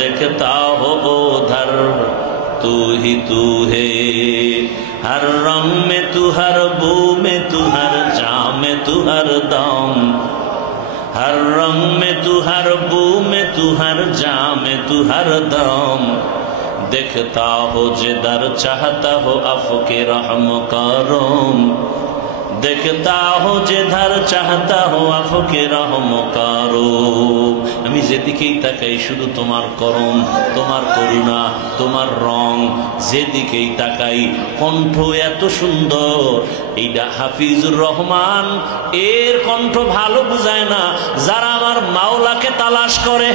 देखता हो उधर तू ही तू है। हर रंग में तू, हर बू में तू, हर जाम में तू, हर दम। हर रंग में तू, हर बू में तू, हर जाम में तू, हर दम। देखता हो जिधर चाहता हो अफ़के रहम करम। देखता हो जिधर चाहता हो अफ़के रहम करम। আমি যেদিকেই তাকাই শুধু তোমার করম, তোমার করুণা, তোমার রং। যেদিকেই তাকাই কণ্ঠ এত সুন্দর। এইটা হাফিজুর রহমান, এর কণ্ঠ ভালো বুঝায় না যারা আমার মাওলাকে তালাশ করে।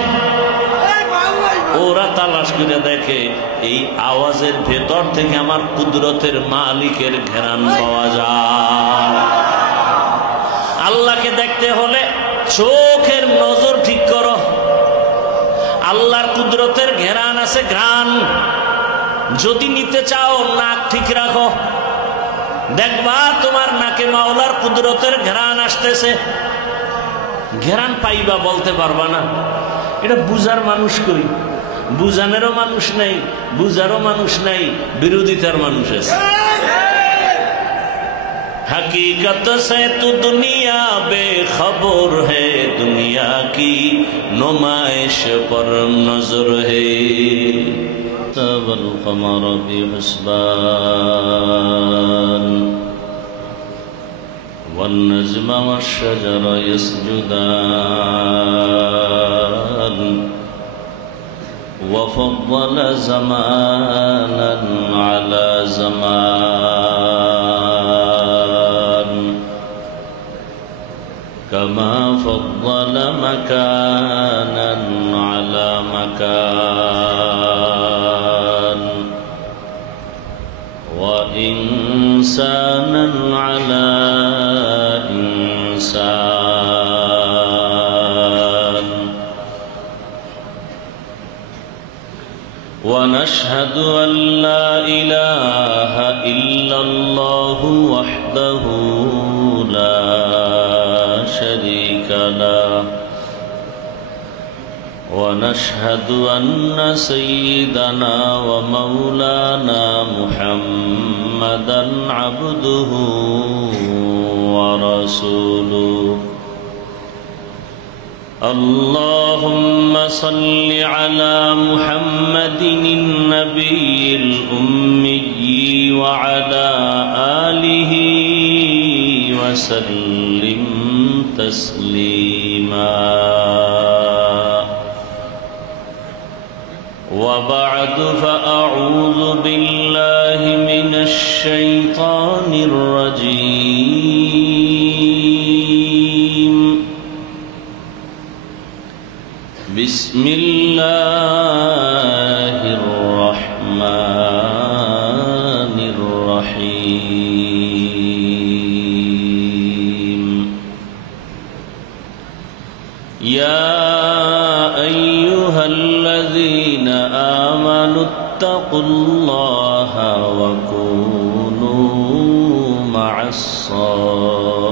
ওরা তালাশ করে দেখে এই আওয়াজের ভেতর থেকে আমার কুদরতের মালিকের ঘ্রাণ পাওয়া যায়। আল্লাহকে দেখতে হলে চোখের নজর ঠিক করো। আল্লাহর কুদরতের ঘ্রাণ আছে, ঘ্রাণ যদি নিতে চাও নাক ঠিক রাখো, দেখবা তোমার নাকে মাওলার কুদরতের ঘ্রাণ আসতেছে। ঘ্রাণ পাইবা, বলতে পারবা না। এটা বুঝার মানুষ করি, বুঝানেরও মানুষ নাই, বুঝারও মানুষ নাই, বিরোধিতার মানুষ আছে। हकीकत से तू दुनिया बेखबर है, दुनिया की नुमाइश पर नजर है। والقمر بحسبان والنجم والشجر يسجدان وفضل زمانا على زمان كما فضل مكانا على مكان وإنسانا على إنسان ونشهد أن لا إله إلا الله وحده لا شريك له ونشهد أن سيدنا ومولانا محمدا عبده ورسوله اللهم صل على محمد النبي الأمي وعلى آله وسلم تسليما وبعد فأعوذ بالله من الشيطان الرجيم بسم الله الرحمن الرحيم يا أيها الذين آمنوا اتقوا الله وكونوا مع الصادقين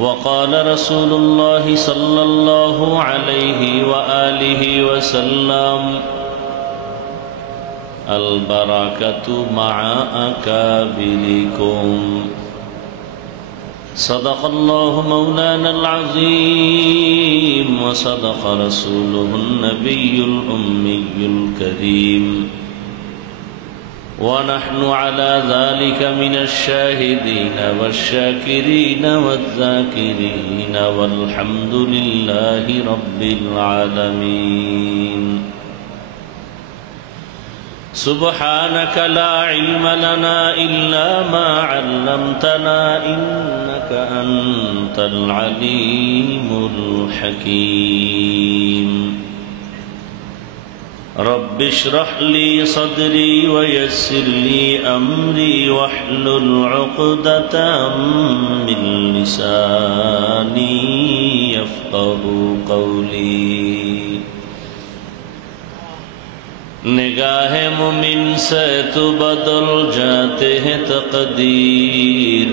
وقال رسول الله صلى الله عليه وآله وسلم البركة مع أكابركم صدق الله مولانا العظيم وصدق رسوله النبي الأمي الكريم ونحن على ذلك من الشاهدين والشاكرين والذاكرين والحمد لله رب العالمين سبحانك لا علم لنا إلا ما علمتنا إنك أنت العليم الحكيم رب اشرح لي صدري ويسر لي أمري واحلل عقدة من لساني يفقه قولي निगाह मुमिन से तो बदल जाते हैं तकदीर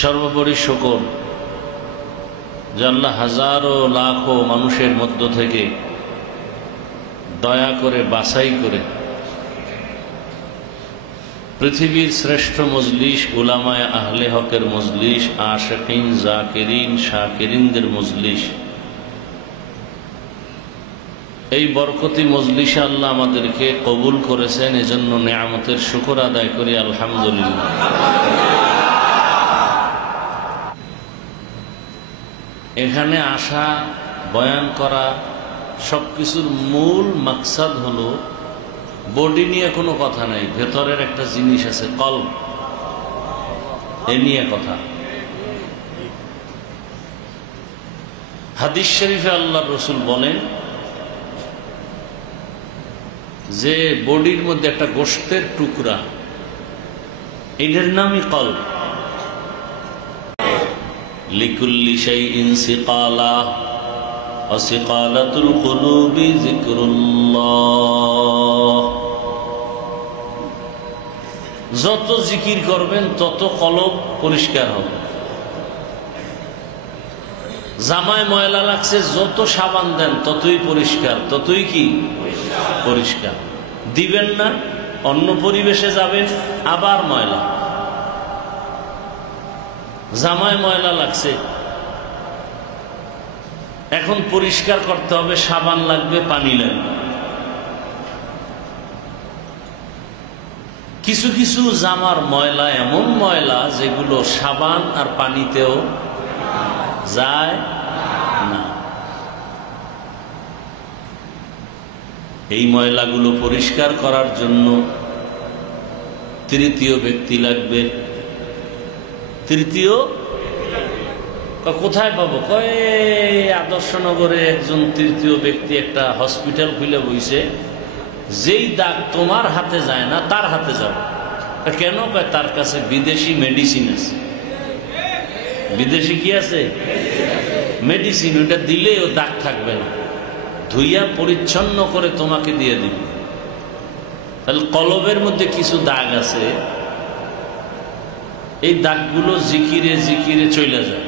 সর্বোপরি শুকর যে আল্লাহ হাজারো লাখো মানুষের মধ্য থেকে দয়া করে বাছাই করে পৃথিবীর শ্রেষ্ঠ মজলিস উলামায়ে আহলে হকের মজলিস, আশিকিন জাকিরিন শাকিরিনদের মজলিস, এই বরকতি মজলিসে আল্লাহ আমাদেরকে কবুল করেছেন। এজন্য নেয়ামতের শুকর আদায় করি আলহামদুলিল্লাহ। এখানে আসা, বয়ান করা, সবকিছুর মূল মাকসাদ হলো বডি নিয়ে কোনো কথা নাই, ভেতরের একটা জিনিস আছে কলব, এ নিয়ে কথা। হাদিস শরীফে আল্লাহর রাসূল বলেন যে বডির মধ্যে একটা গোশতের টুকরা, এটার নামই কলব। লিকুল্লি শাইইন সিকালা ওয়া সিকালাতুল কুলুবি যিকরুল্লাহ। যত জিকির করবেন তত কলব পরিষ্কার হবে। জামায় ময়লা লাগছে, যত সাবান দেন ততই পরিষ্কার, ততই কি পরিষ্কার। দিবেন না, অন্য পরিবেশে যাবেন, আবার ময়লা। জামায় ময়লা লাগছে, এখন পরিষ্কার করতে হবে, সাবান লাগবে, পানি লাগবে। কিছু কিছু জামার ময়লা এমন ময়লা যেগুলো সাবান আর পানিতেও যায় না। এই ময়লাগুলো পরিষ্কার করার জন্য তৃতীয় ব্যক্তি লাগবে। তৃতীয় কোথায় পাবো? কয় আদর্শনগরে একজন তৃতীয় ব্যক্তি একটা হসপিটাল খুলে বইছে, যেই দাগ তোমার হাতে যায় না তার হাতে যাবে। কেন? কয় তার কাছে বিদেশি মেডিসিন আছে। বিদেশি কি আছে? মেডিসিন। ওটা দিলেও দাগ থাকবে না, ধুইয়া পরিচ্ছন্ন করে তোমাকে দিয়ে দিবে। তাহলে কলবের মধ্যে কিছু দাগ আছে, এই দাগগুলো জিকিরে জিকিরে চলে যায়।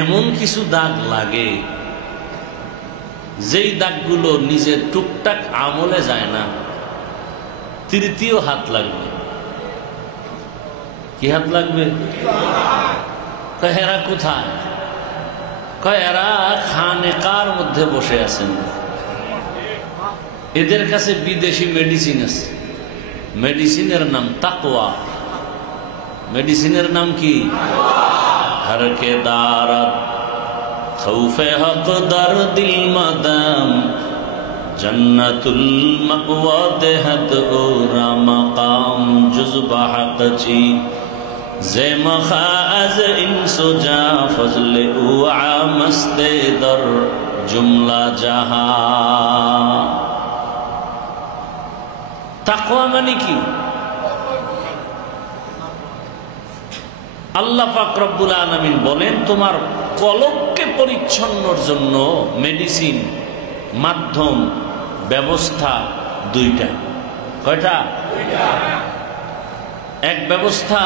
এমন কিছু দাগ লাগে যেই দাগগুলো নিজের টুকটাক আমলে যায় না, তৃতীয় হাত লাগবে। কি হাত লাগবে? এরা কোথায়? এরা খানেকার মধ্যে বসে আছেন, এদের কাছে বিদেশি মেডিসিন আছে। মেডিসিনের নাম তাকওয়া। মেডিসিনের নাম কি? হর কে দারত খৌফে হক দরদিল মাদাম জন্নতুল মাকওয়া দেহত ওরা মাকাম জুজবা হক চি জে মখাজ ইনসুজা ফজলে উআ মস্তে দর জুমলা জাহা। তাকওয়া মানে কি? আল্লাহ পাক রব্বুল আলামিন বলেন তোমার কলবকে পরিচ্ছন্নর জন্য মেডিসিন, মাধ্যম, ব্যবস্থা দুইটা। কয়টা? এক ব্যবস্থা,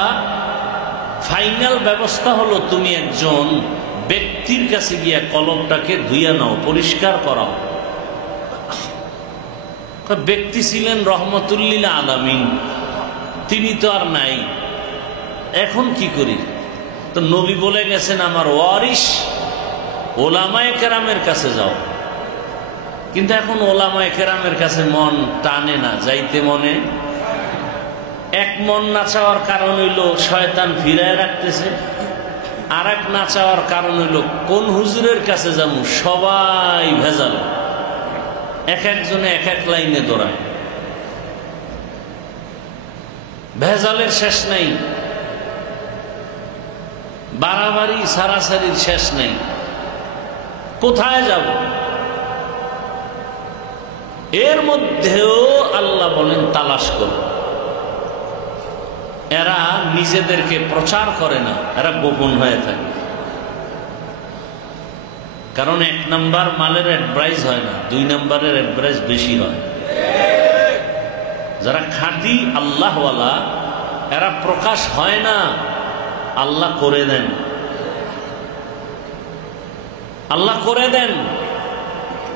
ফাইনাল ব্যবস্থা হলো তুমি একজন ব্যক্তির কাছে গিয়া কলবটাকে ধুইয়া নাও, পরিষ্কার করাও। ব্যক্তি ছিলেন রহমতুল্লিল আলামিন, তিনি তো আর নাই, এখন কি করি? তো নবী বলে গেছেন আমার ওয়ারিস ওলামায়ে কেরামের কাছে যাও। কিন্তু এখন ওলামায়ে কেরামের কাছে মন টানে না, যাইতে মনে। এক মন না চাওয়ার কারণ হইল শয়তান ফিরায় রাখতেছে, আর এক না চাওয়ার কারণ হইল কোন হুজুরের কাছে যাবো, সবাই ভেজাল, এক একজনে এক এক লাইনে দৌড়ায়, ভেজালের শেষ নাই, বাড়াবাড়ি সারাসারির শেষ নেই। কোথায় যাব? এর মধ্যেও আল্লাহ বলেন তালাশ করো। এরা নিজেদেরকে প্রচার করে না, এরা গোপন হয়ে থাকে। কারণ এক নাম্বার মালের অ্যাডভাইস হয় না, দুই নাম্বারের অ্যাডভাইস বেশি হয়। যারা খাঁটি আল্লাহওয়ালা এরা প্রকাশ হয় না, আল্লাহ করে দেন, আল্লাহ করে দেন।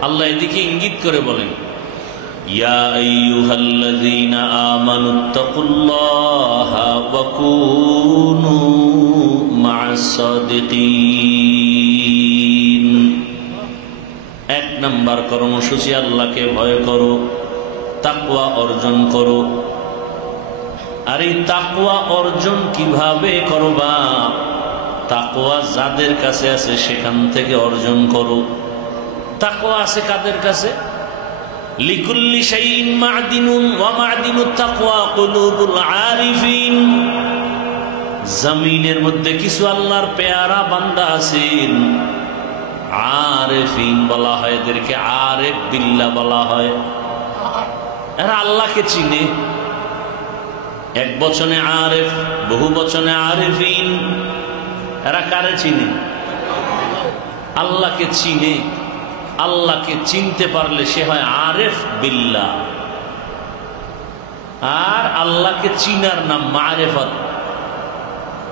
আল্লাহ এদিকে ইঙ্গিত করে বলেন, ইয়া আইয়ুহাল্লাযীনা আমানুত্তাকুল্লাহা ওয়া কুনু মা'আস সাদিকিন। এক নাম্বার কর্মসূচি, আল্লাহকে ভয় করো, তাকওয়া অর্জন করো। আর এই তাকওয়া অর্জন কিভাবে করবা? তাকওয়া যাদের কাছে আছে সেখান থেকে অর্জন করো। তাকওয়া আছে কাদের কাছে? লিকুল্লি শাইইন মা'দিনুন ওয়া মা'দিনুত তাকওয়া কুলুবুল আরিফিন। জমিনের মধ্যে কিছু আল্লাহর পেয়ারা বান্দা আছেন, আরিফিন বলা হয় এদেরকে, আরিফ বিল্লাহ বলা হয়। এরা আল্লাহকে চিনে, এক বচনে আরিফ, বহু বচনে আরিফিন। এরা কারে চিনে? আল্লাহকে চিনে। আল্লাহকে চিনতে পারলে সে হয় আরিফ বিল্লাহ। আর আল্লাহকে চিনার নাম মারিফত।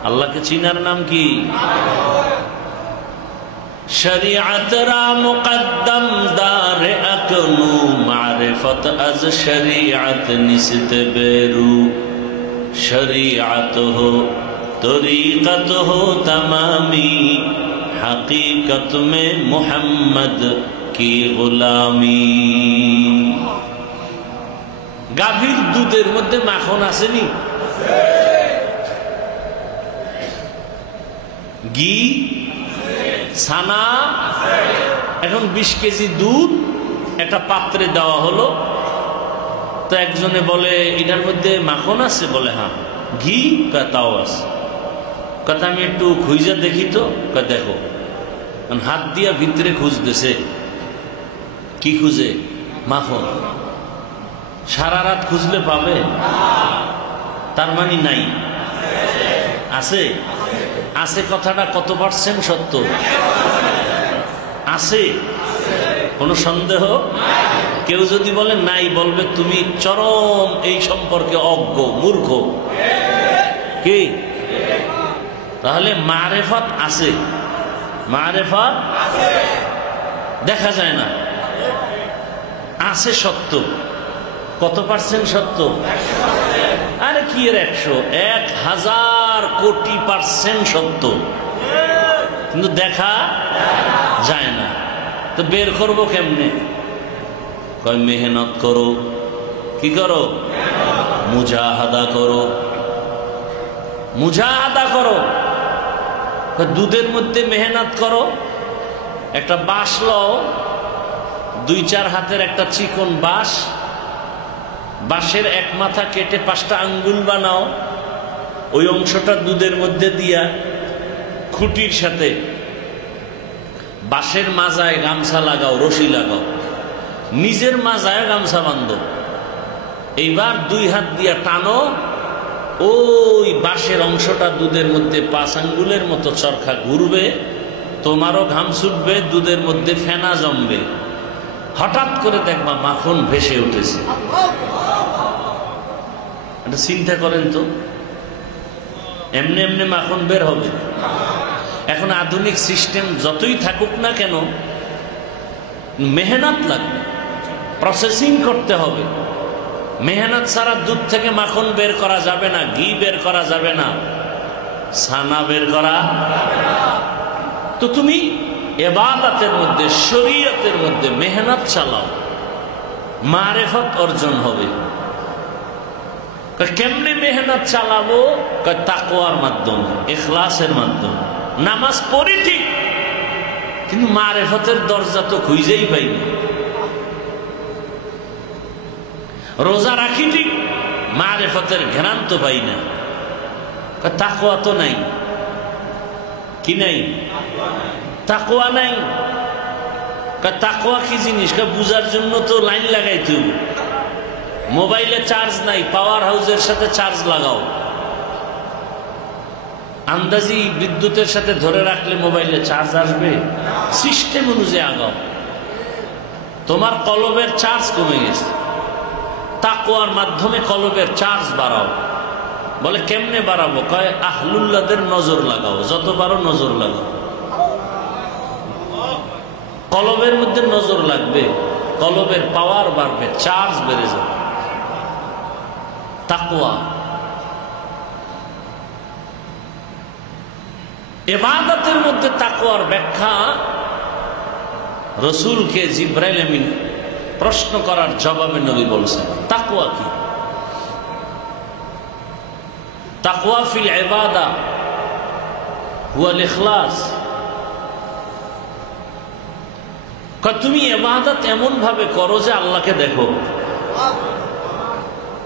আল্লাহকে চিনার নাম কি? শরীয়ত রা মুকদ্দম দারে আকনু, মারিফত আজ শরীয়ত নিসত বেরু। শরীয়ত হো তরিকত হো তমামি, হकीकत में मोहम्मद की गुलामी। গাভীর দুধের মধ্যে মাখন আসেনি? ঘি, ছানা। এখন 20 কেজি দুধ একটা পাত্রে দেওয়া হলো, তো একজনে বলে এটার মধ্যে মাখন আছে, বলে হ্যাঁ। ঘি? তাও আছে। কথা আমি একটু খুঁজে দেখি তো। দেখো, হাত দিয়া ভিতরে খুঁজতেছে। কি খুঁজে? মাখন। সারা রাত খুঁজলে পাবে? তার মানে নাই। আছে? আছে কথাটা কত পার্সেন্ট সত্য? আছে, কোনো সন্দেহ? কেউ যদি বলে নাই, বলবে তুমি চরম এই সম্পর্কে অজ্ঞ, মূর্খ। কি? তাহলে মারিফত আছে, মারিফত দেখা যায় না, আছে সত্য। কত পার্সেন্ট সত্য? আরে কি এর 100? 1000 কোটি পার্সেন্ট সত্য, কিন্তু দেখা যায় না। তো বের করবো কেমনে? কয় মেহনত করো। কি করো? মুজাহাদা করো, মুজাহাদা করো। দুধের মধ্যে মেহনত করো। একটা বাঁশ লও, 2-4 হাতের একটা চিকন বাঁশ, বাঁশের এক মাথা কেটে 5টা আঙ্গুল বানাও। ওই অংশটা দুধের মধ্যে দিয়া খুঁটির সাথে বাঁশের মাজায় গামছা লাগাও, রশি লাগাও, নিজের মাজায় গামছা বাঁধো। এইবার 2 হাত দিয়া টানো, ওই বাঁশের অংশটা দুধের মধ্যে 5 আঙ্গুলের মতো চরখা ঘুরবে, তোমারও ঘাম ছুটবে, দুধের মধ্যে ফেনা জমবে। হঠাৎ করে দেখবা মাখন ভেসে উঠেছে। এটা চিন্তা করেন তো, এমনি এমনি মাখন বের হবে? এখন আধুনিক সিস্টেম যতই থাকুক না কেন, মেহনত লাগবে, প্রসেসিং করতে হবে। মেহনত ছাড়া দুধ থেকে মাখন বের করা যাবে না, ঘি বের করা যাবে না, ছানা বের করা। তো তুমি ইবাদতের মধ্যে, শরীয়তের মধ্যে মেহনত চালাও, মারিফত অর্জন হবে। কেমনে মেহনত চালাবো? তাকওয়ার মাধ্যমে, ইখলাসের মাধ্যমে। নামাজ পড়ি ঠিক, কিন্তু মারিফতের দরজা তো খুঁজেই পাই না। রোজা রাখি ঠিক, মারিফতের ঘ্রাণ তো পাই না। তাকওয়া তো নাই। কি নাই? তাকওয়া নাই। তাকওয়া কি জিনিস? বুঝার জন্য তো লাইন লাগাইতে হবে। মোবাইলে চার্জ নাই, পাওয়ার হাউসের সাথে চার্জ লাগাও। আন্দাজি বিদ্যুতের সাথে ধরে রাখলে মোবাইলে চার্জ আসবে? সিস্টেম অনুযায়ী আগাও। তোমার কলবের চার্জ কমে গেছে, তাকওয়ার মাধ্যমে কলবের চার্জ বাড়াও। বলে কেমনে বাড়াবো? কয় আহলুল্লাহদের নজর লাগাও, যত পারো নজর লাগাও। কলবের মধ্যে নজর লাগবে, কলবের পাওয়ার বাড়বে, চার্জ বেড়ে যাবে। তাকওয়া, ইবাদতের মধ্যে তাকওয়ার ব্যাখ্যা রাসূলকে জিবরাইল আমিন প্রশ্ন করার জবাবে নবী বলছেন। তাকওয়া কি? তাকওয়া ফিল ইবাদা হুয়াল ইখলাস। তুমি ইবাদত এমন ভাবে করো যে আল্লাহকে দেখো।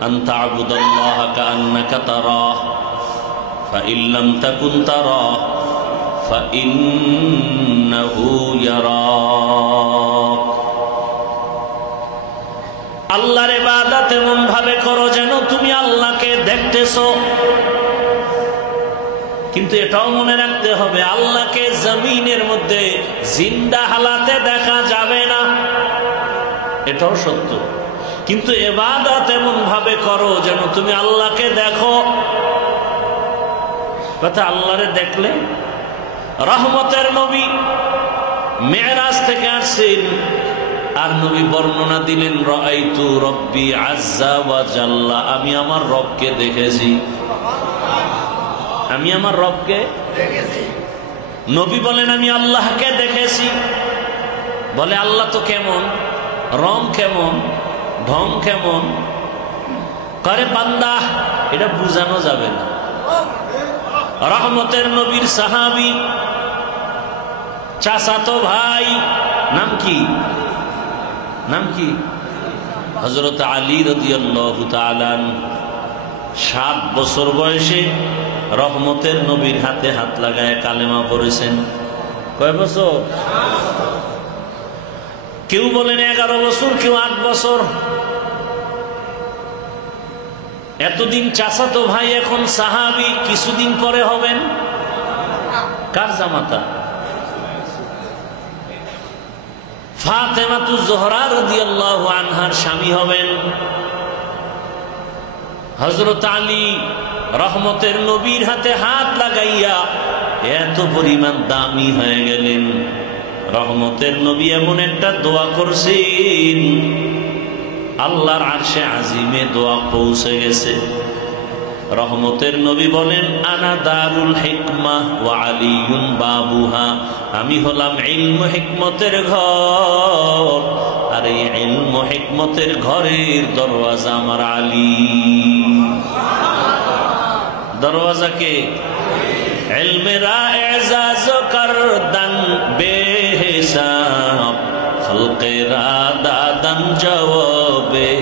আনতা আবুদাল্লাহ কাআন্নাকা তারাহ ফাইন লাম তাকুন তারাহ ফাইন্নাহু ইয়ারাক। আল্লাহর ইবাদত এমন ভাবে করো যেন তুমি আল্লাহকে দেখতেছো। কিন্তু এটাও মনে রাখতে হবে আল্লাহকে জমিনের মধ্যে জিন্দা হালাতে দেখা যাবে না, এটাও সত্য। কিন্তু ইবাদত এমন ভাবে করো যেন তুমি আল্লাহকে দেখো। কথা আল্লাহরে দেখলে, রহমতের নবী মেরাজ থেকে আসছেন আর নবী বর্ণনা দিলেন রাআইতু রব্বি আজ্জা ওয়া জাল্লা, আমি আমার রবকে দেখেছি, আমি আমার রবকে দেখেছি। নবী বলেন আমি আল্লাহকে দেখেছি। বলে আল্লাহ তো কেমন, রং কেমন, ঢং কেমন? করে বান্দা এটা বুঝানো যাবে না। রহমতের নবীর সাহাবী চাচাতো ভাই, নাম কি? নাম কি? হযরত আলী রাদিয়াল্লাহু তাআলা 7 বছর বয়সে রহমতের নবীর হাতে হাত লাগায় কালেমা পড়েছেন। কয় বছর? কেউ বলেন 11 বছর, কেউ 8 বছর। এতদিন চাচাতো ভাই, এখন সাহাবী, কিছুদিন পরে হবেন কার জামাতা? ফাতেমাতুজ জোহরা রাদিয়াল্লাহু আনহার স্বামী হবেন। হযরত আলী রহমতের নবীর হাতে হাত লাগাইয়া এত পরিমাণ দামি হয়ে গেলেন। রহমতের নবী এমন একটা দোয়া করছেন, আল্লাহর আরশে আজিমে দোয়া পৌঁছে গেছে। রহমতের নবী বলেন আনা দারুল হিকমাহ ওয়া আলিয়ুন বাবুহা, আমি হলাম ইলম হিকমতের ঘর, আর এই ইলম হিকমতের ঘরের দরওয়াজা আমার আলী। দরওয়াজাকে ইলমেরা এজাজ করদান বেহিসাব, খলকেরা দাদান জওয়াবে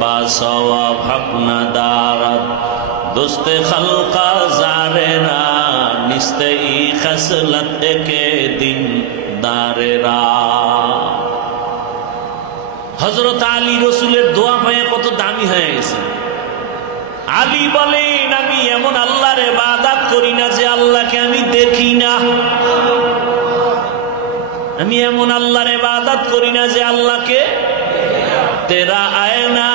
বাসওয়াব হকনা দারাত, দোস্তে খলকা জারেরা নিস্তে ই খসলত কে দিন দারেরা। হযরত আলী রাসূলের দোয়া পায় কত দামি হয়ে গেছে। আলী বলেন আমি এমন আল্লাহর ইবাদত করি না যে আল্লাহকে আমি দেখি না, আমি এমন আল্লাহর ইবাদত করি না যে আল্লাহকে তেরা আয়না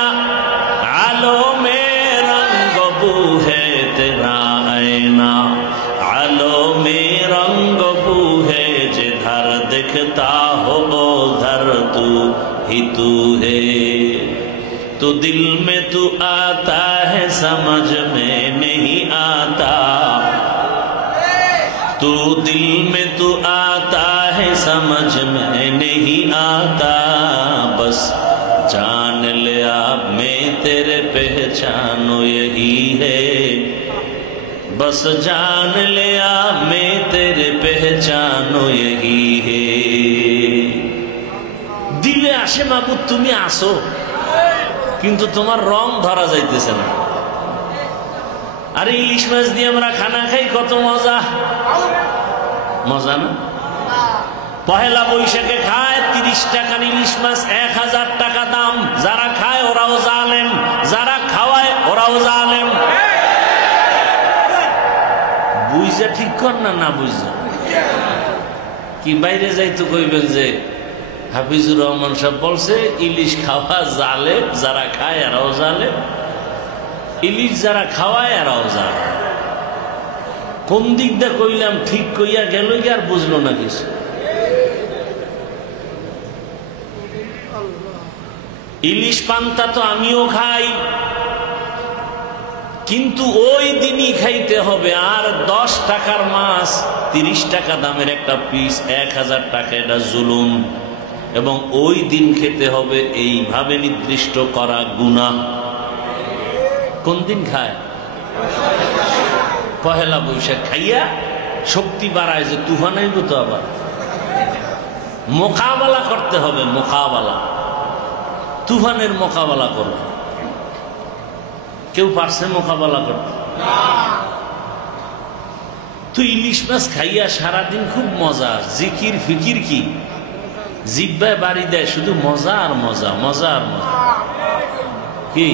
আলো মে রঙ্গ বু হে, তেরা আয়না আলো মে রঙ্গ বু হে, जिधर दिखता हो उधर तू ही तू है, तो दिल में तू आता है समझ में नहीं आता, तू दिल में तू आता है समझ में नहीं आता, बस जान लिया मैं तेरे पहचानो यही है, बस जान लिया मैं तेरे पहचानो यही है। दिले आशे माबुद তুমি আসো, কিন্তু তোমার রং ধরা যাইতেছে না। আরে ইলিশ মাছ দিয়ে আমরা খানা খাই, কত মজা, মজা না? পহেলা বৈশাখে খায় 30 টাকার ইলিশ মাছ 1000 টাকা দাম। যারা খায় ওরাও জালেম, যারা খাওয়ায় ওরাও জালেম। বুঝা ঠিক কর না, না বুঝা কি বাইরে যাইতো কইবেন যে হাফিজুর রহমান সাহেব বলছে ইলিশ খাওয়া জালেম, যারা খায় এরাও জালেম। ইলিশ যারা খাওয়ায় এরাও যায়। কোন দিক দিয়ে কইলাম ঠিক কইয়া গেল কি আর বুঝলো না কিছু। ইলিশ পান্তা তো আমিও খাই, কিন্তু ওই দিনই খাইতে হবে। আর 10 টাকার মাছ 30 টাকা দামের একটা পিস 1000 টাকা, এটা জুলুম। এবং ওই দিন খেতে হবে, এইভাবে নির্দিষ্ট করা গুনাহ। কোন দিন খায়? পহেলা বৈশাখ খাইয়া শক্তি বাড়ায় যে তুফান আইব, তো আবার মোকাবেলা করতে হবে। মোকাবেলা, তুফানের মোকাবেলা করবে। কেউ পারছে মোকাবেলা করতে? তুই ইলিশ মাছ খাইয়া সারাদিন খুব মজা, জিকির ফিকির কি জিব্বায় বাড়ি দেয়, শুধু মজা আর মজা, মজা আর মজা। কি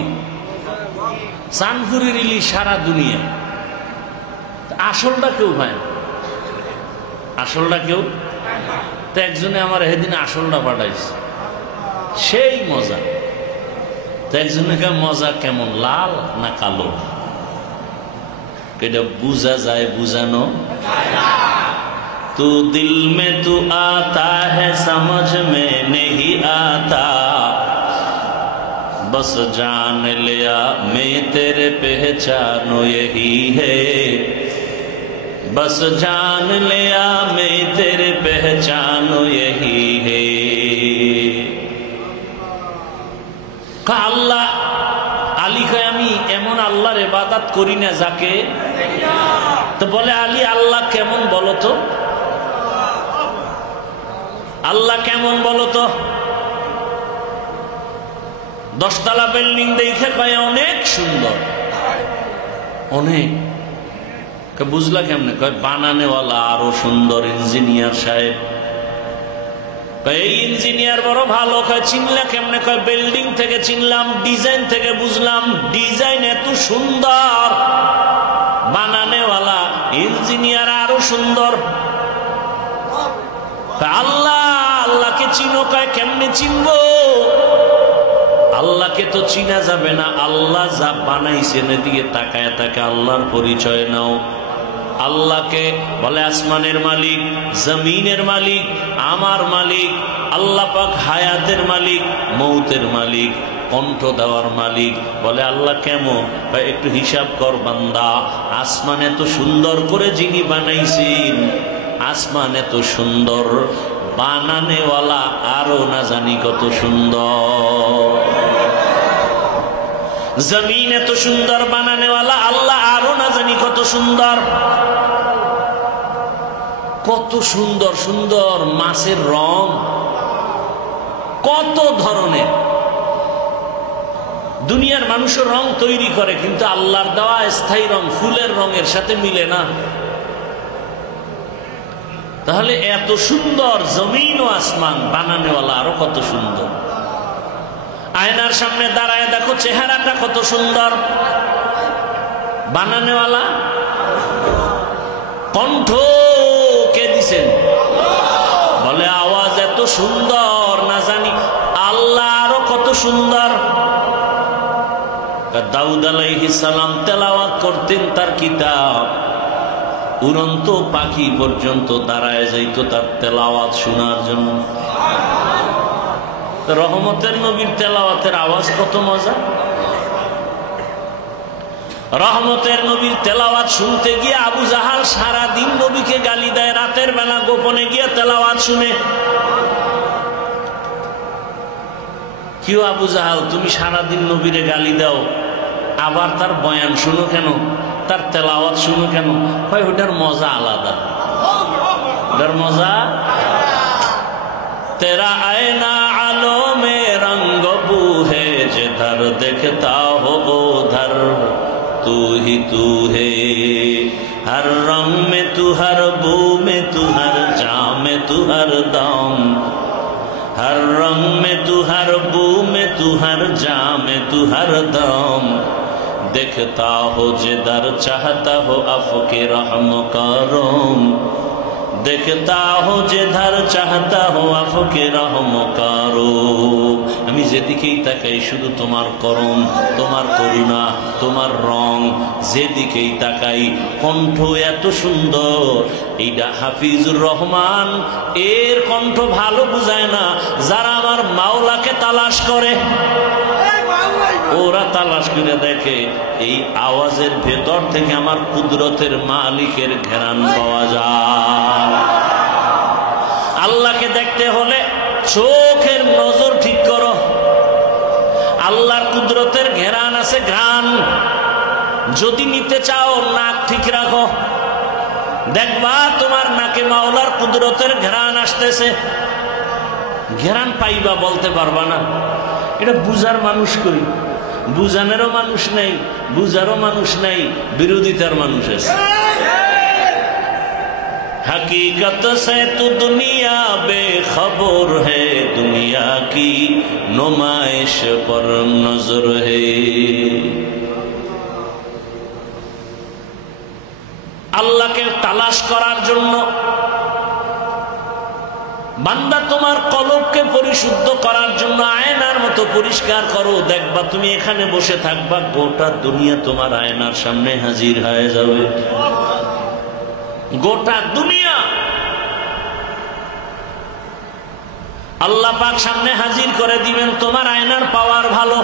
চানপুরের ইলিশ সারা দুনিয়া, আসলটা কেউ পায় না। আসলটা কেউ তো, একজনে আমার সেদিন আসলটা পাঠাইছে, সেই মজা। তো একজনে মজা কেমন, লাল না কালো, এটা বুঝা যায়, বুঝানো। তু দিল মে তু আতা হ্যায় সমঝ মে নেহি আতা, बस जान लिया मैं तेरे पहचानो यही है, बस जान लिया मैं तेरे पहचानो यही है। আল্লাহ আলী কয় আমি এমন আল্লাহর ইবাদত করি না যাকে, তো বলে আলী আল্লাহ কেমন বলো তো, আল্লাহ কেমন বলো তো। 10 তলা বিল্ডিং দেখে কয় অনেক সুন্দর, অনেক। বুঝলা কেমনে? কয় বানানেওয়ালা আরো সুন্দর, ইঞ্জিনিয়ার সাহেব। এই ইঞ্জিনিয়ার বড় ভালো। কয় চিনলা কেমনে? কয় বিল্ডিং থেকে চিনলাম, ডিজাইন থেকে বুঝলাম, ডিজাইন এত সুন্দর, বানানেওয়ালা ইঞ্জিনিয়ার আরো সুন্দর। আল্লাহ, আল্লাহকে চিনো? কয় কেমনে চিনবো? আল্লাহকে তো চিনা যাবে না, আল্লাহ যা বানাইছেন এদিকে তাকায় তাকে আল্লাহর পরিচয় নাও। আল্লাহকে বলে আসমানের মালিক, জমিনের মালিক, আমার মালিক। আল্লাহ পাক হায়াতের মালিক, মৌতের মালিক, কণ্ঠ দেওয়ার মালিক। বলে আল্লাহ কেমন? একটু হিসাব কর বান্দা, আসমান এত সুন্দর করে যিনি বানাইছেন, আসমান এত সুন্দর, বানানেওয়ালা আরো না জানি কত সুন্দর। জমিন এত সুন্দর, বানানেওয়ালা আল্লাহ আরো না জানি কত সুন্দর। কত সুন্দর সুন্দর মাছের রং, কত ধরনের। দুনিয়ার মানুষের রং তৈরি করে, কিন্তু আল্লাহর দেওয়া স্থায়ী রং ফুলের রঙের সাথে মিলে না। তাহলে এত সুন্দর জমিন ও আসমান, বানানেওয়ালা আরো কত সুন্দর। আয়নার সামনে দাঁড়ায় দেখো চেহারাটা কত সুন্দর, বানানেওয়ালা। কণ্ঠ কে দিছেন? বলে আওয়াজ এত সুন্দর না জানি আল্লাহ আরো কত সুন্দর। দাউদ আলাইহিস সালাম তেলাওয়াত করতেন তার কিতাব, উড়ন্ত পাখি পর্যন্ত দাঁড়ায় যাইত তার তেলাওয়াত শোনার জন্য। রহমতের নবীর তেলাওয়াতের আওয়াজ কত মজা। রহমতের নবীর তেলাওয়াত শুনতে গিয়ে আবু জাহাল সারা দিন নবীকে গালি দেয়, রাতের বেলা গোপনে গিয়ে তেলাওয়াত শুনে। কেউ আবু জাহাল তুমি সারাদিন নবীরে গালি দাও, আবার তার বয়ান শুনো কেন, তার তেলাওয়াত শুনো কেন? হয় ওটার মজা আলাদা, ওটার মজা। তেরা আয়না আলো মে রঙ্গ বু হে, जिधर देखता हो उधर तू ही तू है। हर रंग में तू, हर बू में तू, हर जाम में तू, हर दम। हर रंग में तू, हर बू में तू, हर जाम में तू, हर दम। देखता हो जिधर चाहता हो अफ़के रहम करम। देखता हो जिधर चाहता हो अफ़के रहम करो। আমি যেদিকেই তাকাই শুধু তোমার করম, তোমার করুণা। তোমার রং, যেদিকেই তাকাই কণ্ঠ এত সুন্দর। এইটা হাফিজুর রহমান, এর কণ্ঠ ভালো বুঝায় না। যারা আমার মাওলাকে তালাশ করে ওরা তালাশ করে দেখে এই আওয়াজের ভেতর থেকে আমার কুদরতের মালিকের ঘেরান পাওয়া যায়। আল্লাহকে দেখতে হলে চোখের নজর ঠিক করো। আল্লাহর কুদরতের ঘেরান আছে, ঘ্রাণ যদি নিতে চাও নাক ঠিক রাখো, দেখবা তোমার নাকে মাওলার কুদরতের ঘেরান আসতেছে। ঘেরান পাইবা, বলতে পারবা না। এটা বুঝার মানুষ করি, বুঝানেরও মানুষ নাই, বুঝারও মানুষ নাই, বিরোধিতার মানুষ আছে। हकीकत से तो दुनिया बेखबर है, दुनिया की नुमाइश पर नजर है। আল্লাহকে তালাশ করার জন্য বান্দা তোমার কলবকে পরিশুদ্ধ করার জন্য আয়নার মতো পরিষ্কার করো। দেখবা তুমি এখানে বসে থাকবা, গোটা দুনিয়া তোমার আয়নার সামনে হাজির হয়ে যাবে। গোটা দুনিয়া আল্লাহ পাক সামনে হাজির করে দিবেন। তোমার আয়নার পাওয়ার ভালো,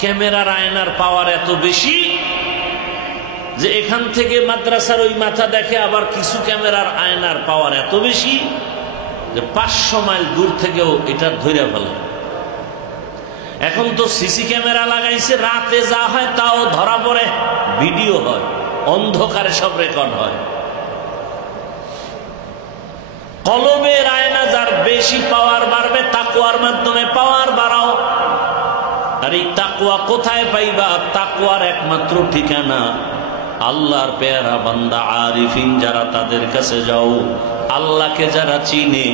ক্যামেরার আয়নার পাওয়ার এত বেশি যে এখান থেকে মাদ্রাসার ওই মাথা দেখে, আবার কিছু ক্যামেরার আয়নার পাওয়ার এত বেশি যে 500 মাইল দূর থেকেও এটা ধরে ফেলে। এখন তো সিসি ক্যামেরা লাগাইছে, রাতে যা হয় তাও ধরা পড়ে, ভিডিও হয়, অন্ধকারে সব রেকর্ড হয়। কলবের আয়না যার বেশি পাওয়ার বাড়বে, তাকওয়ার মাধ্যমে পাওয়ার বাড়াও। আর এই তাকওয়া কোথায় পাইবা? তাকওয়ার একমাত্র ঠিকানা আল্লাহর পেয়ারা বান্দা আরিফিন যারা, তাদের কাছে যাও। আল্লাহকে যারা চিনে,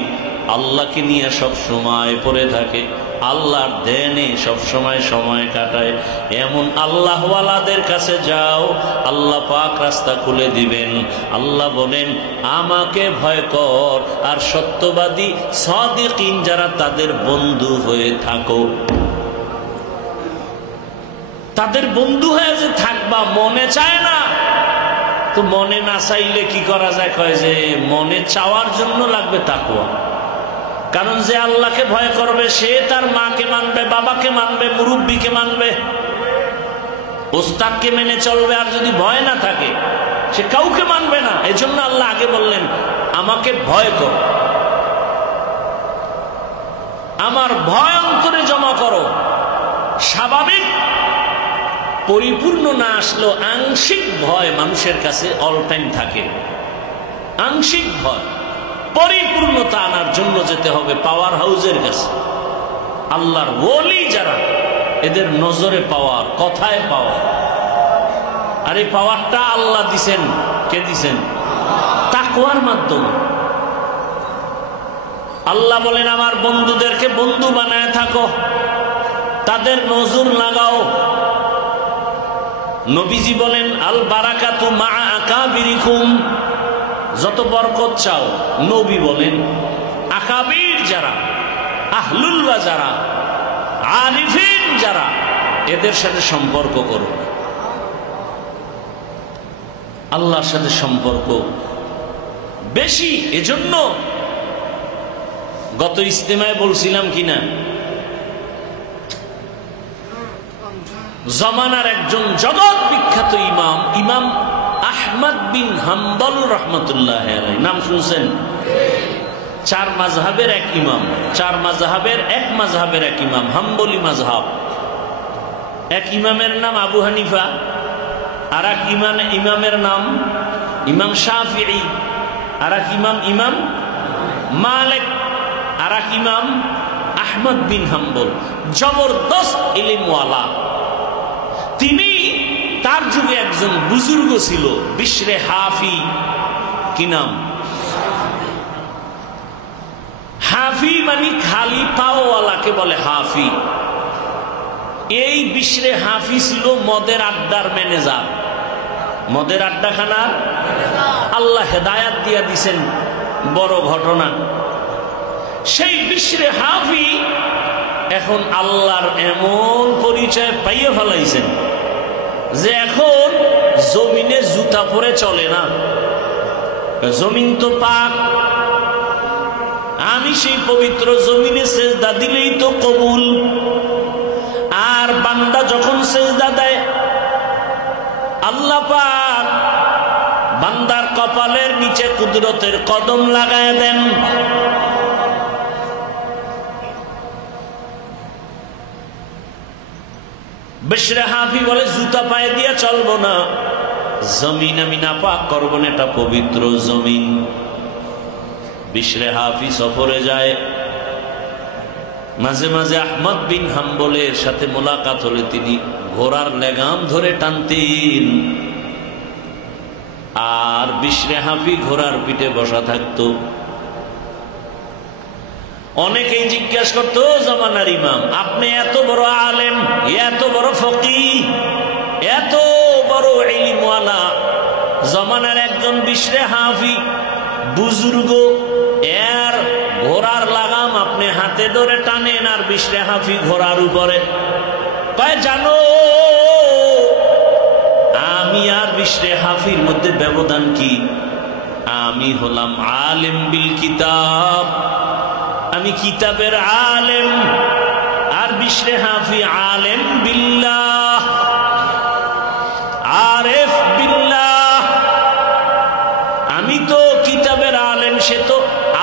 আল্লাহকে নিয়ে সব সময় পড়ে থাকে, আল্লাহর ধ্যানে সব সময় সময় কাটায়, এমন আল্লাহওয়ালাদের কাছে যাও। আল্লাহ পাক রাস্তা খুলে দিবেন। আল্লাহ বলেন আমাকে ভয় কর, আর সত্যবাদী সাদিকিন যারা, তাদের বন্ধু হয়ে থাকো। তাদের বন্ধু হয়ে যে থাকবা, মনে চায় না তো মনে না চাইলে কি করা যায়? কয় যে মনে চাওয়ার জন্য লাগবে তাকওয়া। কারণ যে আল্লাহকে ভয় করবে সে তার মাকে মানবে, বাবাকে মানবে, মুরব্বীকে মানবে, ওস্তাদকে মেনে চলবে। আর যদি ভয় না থাকে সে কাউকে মানবে না। এই জন্য আল্লাহ আগে বললেন আমাকে ভয় কর, আমার ভয় অন্তরে জমা করো। স্বাভাবিক পরিপূর্ণ না আসলেও আংশিক ভয় মানুষের কাছে অল টাইম থাকে। আংশিক ভয়, পরিপূর্ণতা আনার জন্য যেতে হবে পাওয়ার হাউসের কাছে। আল্লাহর ওলি যারা, এদের নজরে পাওয়ার, কথায় পাওয়ার। আর এই পাওয়ারটা আল্লাহ দিছেন। কে দিছেন? তাকওয়ার মাধ্যমে। আল্লাহ বলেন আমার বন্ধুদেরকে বন্ধু বানায় থাকো, তাদের নজর লাগাও। নবীজি বলেন আল বারাকাতু মা আকাবিরিকুম, যত বরকত চাও, নবী বলেন আকাবির যারা, আহলুল্লাহ যারা, আরিফিন যারা, এদের সাথে সম্পর্ক করো। আল্লাহর সাথে সম্পর্ক বেশি। এজন্য গত ইজতেমায় বলছিলাম কিনা, জমানার একজন জগৎ বিখ্যাত ইমাম, ইমাম আহমদ বিন হাম্বল রহমতুল্লাহ আলাইহি, নাম শুনছেন? 4 মাযহাবের এক ইমাম, 4 মাযহাবের এক মাযহাবের এক ইমাম, হাম্বলি মাযহাব। এক ইমামের নাম আবু হানিফা, আর এক ইমামের নাম ইমাম শাফিঈ, আর এক ইমাম ইমাম মালিক, আর এক ইমাম আহমদ বিন হাম্বল। জবরদস্ত ইলমওয়ালা। তিনি, তার যুগে একজন বুজুর্গ ছিল বিশরে হাফি। কি নাম? হাফি মানে খালি পাওয়ালাকে বলে হাফি। এই বিশরে হাফি ছিল মদের আড্ডার ম্যানেজার, মদের আড্ডাখানার। আল্লাহ হেদায়াত দিয়া দিছেন, বড় ঘটনা। সেই বিশরে হাফি এখন আল্লাহর এমন পরিচয় সাহেব পাইয়ে ফেলাইছেন যে এখন জমিনে জুতা পরে চলে না, জমিন তো পাক, আমি সেই পবিত্র জমিনে সেজদা দিলেই তো কবুল। আর বান্দা যখন সেজদা দেয় আল্লাহ পাক বান্দার কপালের নিচে কুদরতের কদম লাগায় দেন। বিশরে হাফি বলে জুতা পায়ে দিয়ে চলবো না, জমিন আমি নাপাক করবো না, এটা পবিত্র জমিন। বিশরে হাফি সফরে যায়, মাঝে মাঝে আহমদ বিন হাম্বলের সাথে মোলাকাত হলে তিনি ঘোড়ার লেগাম ধরে টানতেন, আর বিশরে হাফি ঘোড়ার পিঠে বসা থাকতো। অনেকেই জিজ্ঞাসা করতো, জমানার ইমাম আপনি এত বড় আলেম, এত বড় ফকিহ, এত বড় ইলমওয়ালা, জমানার একজন বিশরে হাফি বুজুর্গ, এর ঘোড়ার লাগাম আপনি হাতে ধরে টানেন আর বিশরে হাফি ঘোড়ার উপরে। কয় জানো আমি আর বিশরে হাফির মধ্যে ব্যবধান কি? আমি হলাম আলেম বিল কিতাব, আমি কিতাবের আলেম, আর বিশরে হাফি আলেম বিল্লাহ, আরেফ বিল্লাহ। আমি তো কিতাবের আলেম, সে তো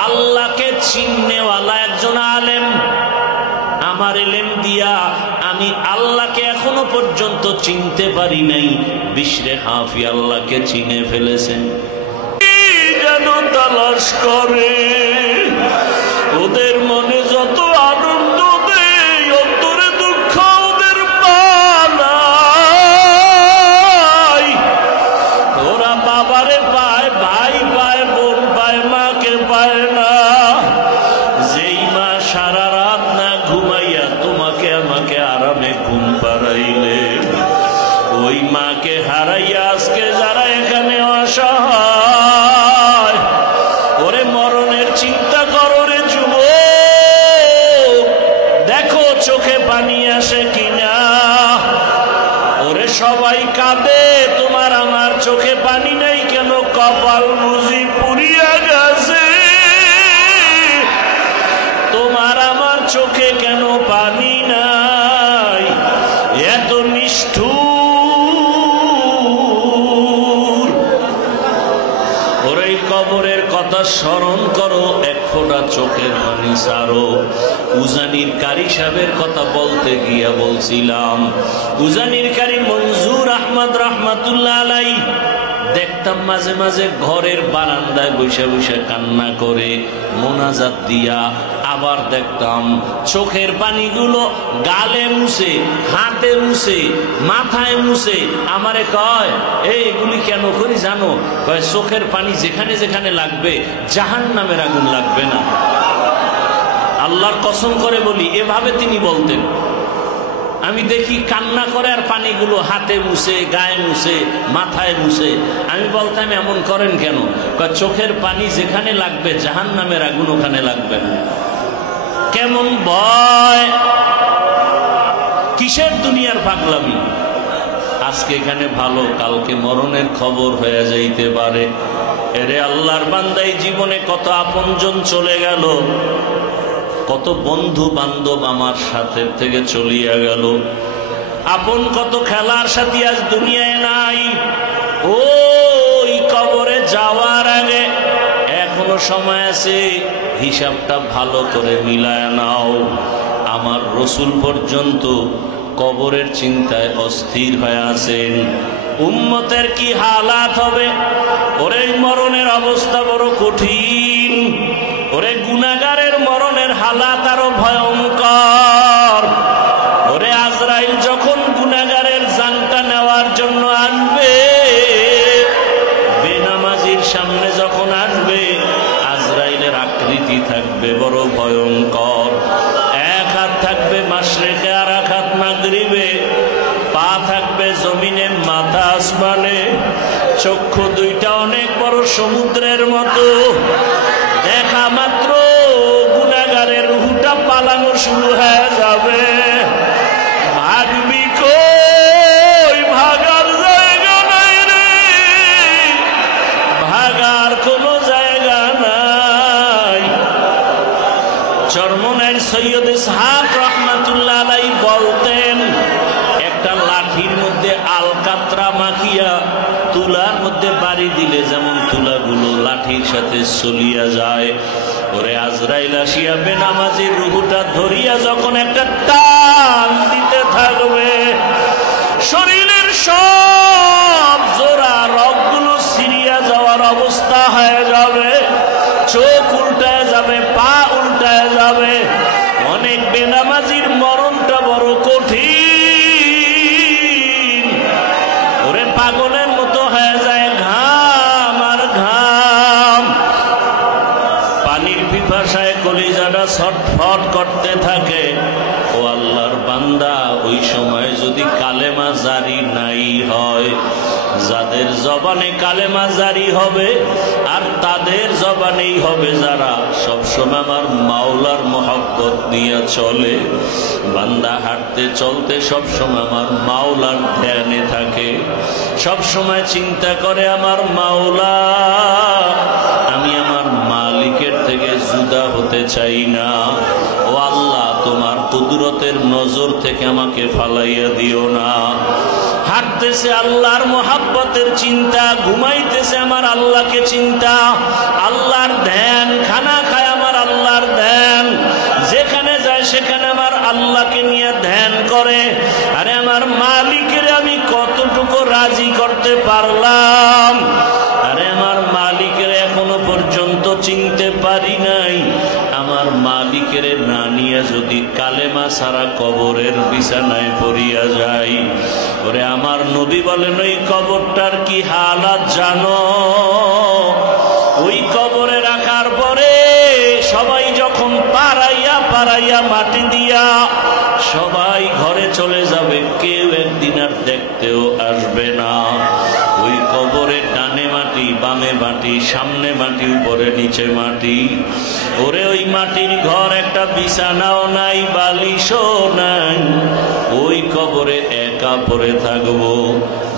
আল্লাহকে চিননেওয়ালা একজন আলেম। আমার ইলম দিয়া আমি আল্লাহকে এখনো পর্যন্ত চিনতে পারি নাই, বিশরে হাফি আল্লাহকে চিনে ফেলেছেন। যেন তালাশ করে ওদের মনে যত আনন্দ দেয়, অন্তরে দুঃখ ওদের পায়। ওরা বাবারে পায়, ভাই পায়, বোন পায়, মাকে পায় না। যেই মা সারা রাত না ঘুমাইয়া তোমাকে আমাকে আরামে ঘুম পাড়াইলে, ওই মাকে হারাইয়া আজকে যারা এখানে অসহায়, ওরে মরণের চিন্তা করো রে যুবক, দেখো চোখে পানি আসে কিনা। ওরে সবাই কাঁদে, তোমার আমার চোখে পানি নাই কেন? কপাল বুঝি পুড়িয়া গেছে, তোমার আমার চোখে কেন পানি নাই? এত নিষ্ঠুর। ওরে কবরের কথা স্মরণ করো, এক ফোঁটা চোখের পানি ছাড়ো। উজানির কারি সাহেবের কথা বলতে গিয়া বলছিলাম, উজানির কারি মনজুর আহমদ রহমাতুল্লাহ আলাইহি, দেখতাম মাঝে মাঝে ঘরের বারান্দায় বসে বসে কান্না করে মোনাজাত দিয়া। আবার দেখতাম চোখের পানিগুলো গালে মুছে, হাতে মুছে, মাথায় মুছে। আমারে কয় এগুলি কেন করি জানো? কয় চোখের পানি যেখানে যেখানে লাগবে জাহান্নামের আগুন লাগবে না। আল্লাহর কসম করে বলি, এভাবে তিনি বলতেন। আমি দেখি কান্না করে আর পানিগুলো হাতে মুছে, গায়ে মুছে, মাথায় মুছে। আমি বলতাম এমন করেন কেন? চোখের পানি যেখানে লাগবে জাহান্নামের আগুন ওখানে লাগবে না। কেমন ভয়, কিসের দুনিয়ার পাগলামি? আজকে এখানে ভালো, কালকে মরণের খবর হয়ে যাইতে পারে। এরে আল্লাহর বান্দাই, জীবনে কত আপনজন চলে গেল, কত বন্ধু বান্ধব আমার সাথে থেকে চলিয়া গেল, আপন কত খেলার সাথী আজ দুনিয়ায় নাই। ওই কবরে যাওয়ার আগে এখনো সময় আছে, হিসাবটা ভালো করে মিলায় নাও। আমার রসুল পর্যন্ত কবরের চিন্তায় অস্থির হয়ে আছেন। উম্মতের কি হালাত হবে? ওরে মরণের অবস্থা বড় কঠিন। ওরে গুনাহগারের মরণের হালাত আরো ভয়ঙ্কর। ওরে আজরাইল যখন গুনাহগারের জানটা নেওয়ার জন্য আসবে, বেনামাজির সামনে যখন আসবে, আজরাইলের আকৃতি থাকবে বড় ভয়ঙ্কর। এক হাত থাকবে মাশরিকে আর এক হাত মাগরিবে, পা থাকবে জমিনে, মাথা আসমানে, চক্ষু দুইটা অনেক বড় সমুদ্রের মতো। দেখা মাত্র গুনাহগারের রূহটা পালানো শুরু হয়ে যাবে। ভাববি সাথে চলিয়া যায়। ওরে আজরাইল আসিয়া বেনামাজির রূহটা ধরিয়া যখন একটা টান দিতে থাকবে, শরীরের সব জোড়া রগগুলো ছিঁড়িয়া যাওয়ার অবস্থা হয়ে যাবে, চোখ উল্টায় যাবে, পা উল্টায় যাবে। অনেক বেনামাজির মরণটা বড় কঠিন। ওরে পাগলের মতো হয়ে যায়, ঘাম আর ঘাম, পানির পিপাসায় কলিজাটা ছটফট করতে থাকে। ও আল্লাহর বান্দা, ওই সময় যদি কালেমা জারি নাই হয়, যাদের জবানে কালেমা জারি হবে আর তাদের জবানেই হবে যারা সবসময় আমার মাওলার মহব্বত নিয়ে চলে। বান্দা হাঁটতে চলতে সবসময় আমার মাওলার ধ্যানে থাকে, সবসময় চিন্তা করে আমার মাওলা, আমি আমার মালিকের থেকে জুদা হতে চাই না। ও আল্লাহ, তোমার কুদরতের নজর থেকে আমাকে ফালাইয়া দিও না। হাঁটতেছে আল্লাহর মহাব্বতের চিন্তা, ঘুমাইতেছে আমার আল্লাহকে চিন্তা, আল্লাহর ধ্যান, খানা খায় আমার আল্লাহর ধ্যান, যেখানে যায় সেখানে আমার আল্লাহকে নিয়ে ধ্যান করে। আরে আমার মালিকের আমি কতটুকু রাজি করতে পারলাম? আরে আমার মালিকের এখনো পর্যন্ত চিনতে পারি নাই। আমার মালিকের না নিয়ে যদি কালেমা সারা কবরের বিছানায় পড়িয়া যাই, ওরে আমার নবী বলেন ওই কবরটার কি হালাত জানো? ওই কবরে রাখার পরে সবাই যখন পাড়াইয়া পাড়াইয়া মাটি দিয়া সবাই ঘরে চলে যাবে, কেউ একদিন আর দেখতেও আসবে না। ওই কবরে ডানে মাটি, বামে মাটি, সামনে মাটি, উপরে নিচে মাটি। ওরে ওই মাটির ঘর, একটা বিছানাও নাই, বালিশও নাই। ওই কবরে একা পড়ে থাকবো।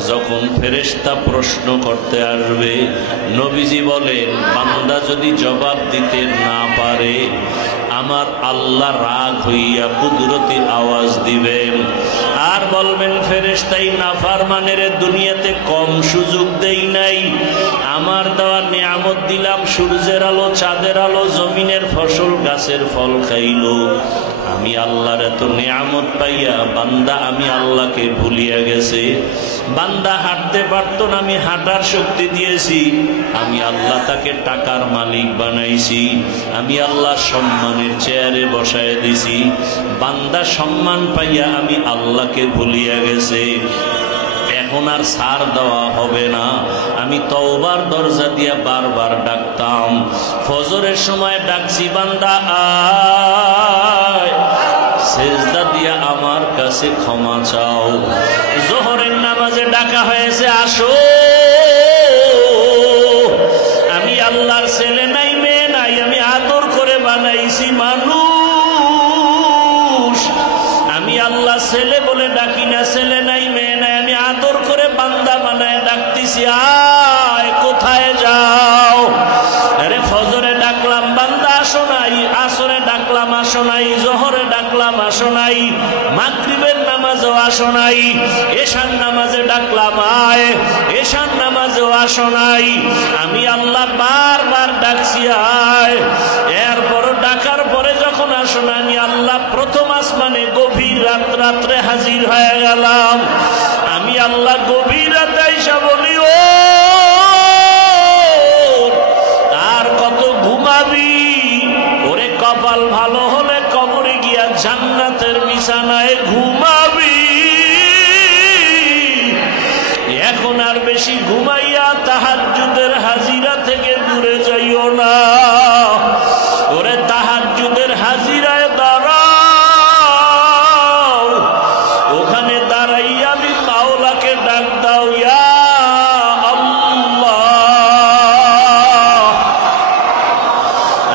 যখন ফেরেশতা প্রশ্ন করতে আসবে, নবীজি বলেন বান্দা যদি জবাব দিতে না পারে, আমার আল্লাহ রাগ হইয়া কুদরতি আওয়াজ দিবেন আর বলবেন ফেরেশতাই নাফরমানের দুনিয়াতে কম সুযোগ দেই নাই, আমার দেওয়া নিয়ামত দিলাম, সূর্যের আলো, চাঁদের আলো, জমিনের ফসল, গাছের ফল খাইলো। আমি আল্লাহর এত নিয়ামত পাইয়া বান্দা আমি আল্লাহকে ভুলিয়া গেছে। বান্দা হাঁটতে পারত না, আমি হাঁটার শক্তি দিয়েছি। আমি আল্লাহ তাকে টাকার মালিক বানাইছি। আমি আল্লাহ সম্মানের চেয়ারে বসায় দিছি। বান্দা সম্মান পাইয়া আমি আল্লাহকে ভুলিয়া গেছে। এখন আর ছাড় দেওয়া হবে না। আমি তওবার দরজা দিয়া বারবার ডাকতাম। ফজরের সময় ডাকছি, বান্দা আয়, সেজদা দিয়া আমার কাছে ক্ষমা চাও। জোহরের নামাজে ডাকা হয়েছে, আসো। আমি আল্লাহর ছেলে নাই, মেয়ে নাই, আমি আদর করে বানাইছি মানুষ। আমি আল্লাহ ছেলে বলে ডাকি না, ছেলে নাই, মেয়ে নাই, আমি আদর করে বান্দা বানায় ডাকতেছি, আয়, কোথায় যাও? আরে ফজরে ডাকলাম, বান্দা আসো নাই। আসরে ডাকলাম, আসো নাই। জোহরে ডাকলাম, আসো নাই। মাগরিবের নামাজেও আসো নাই। এশার নামাজে ডাকলাম, আয়, এশার নামাজেও আসো নাই। আমি আল্লাহ বারবার ডাকছি, আয়। এরপর ডাকার পরে যখন আসো না, আমি আল্লাহ প্রথম আসমানে গভীর রাত্রে হাজির হয়ে গেলাম। আমি আল্লাহ গভীর রাতে আইসা বলি, ও আর কত ঘুমাবি? ওরে কপাল ভালো হলে কবরে গিয়া জান্নাতের বিছানায় ঘুমাবি। এখন আর বেশি ঘুমাইয়া তাহাজ্জুদের হাজিরা থেকে দূরে যাইও না। ওরে তাহাজ্জুদের হাজিরায় দাঁড়াও, ওখানে দাঁড়াইয়া আমি মাওলাকে ডাক দাও, ইয়া আল্লাহ।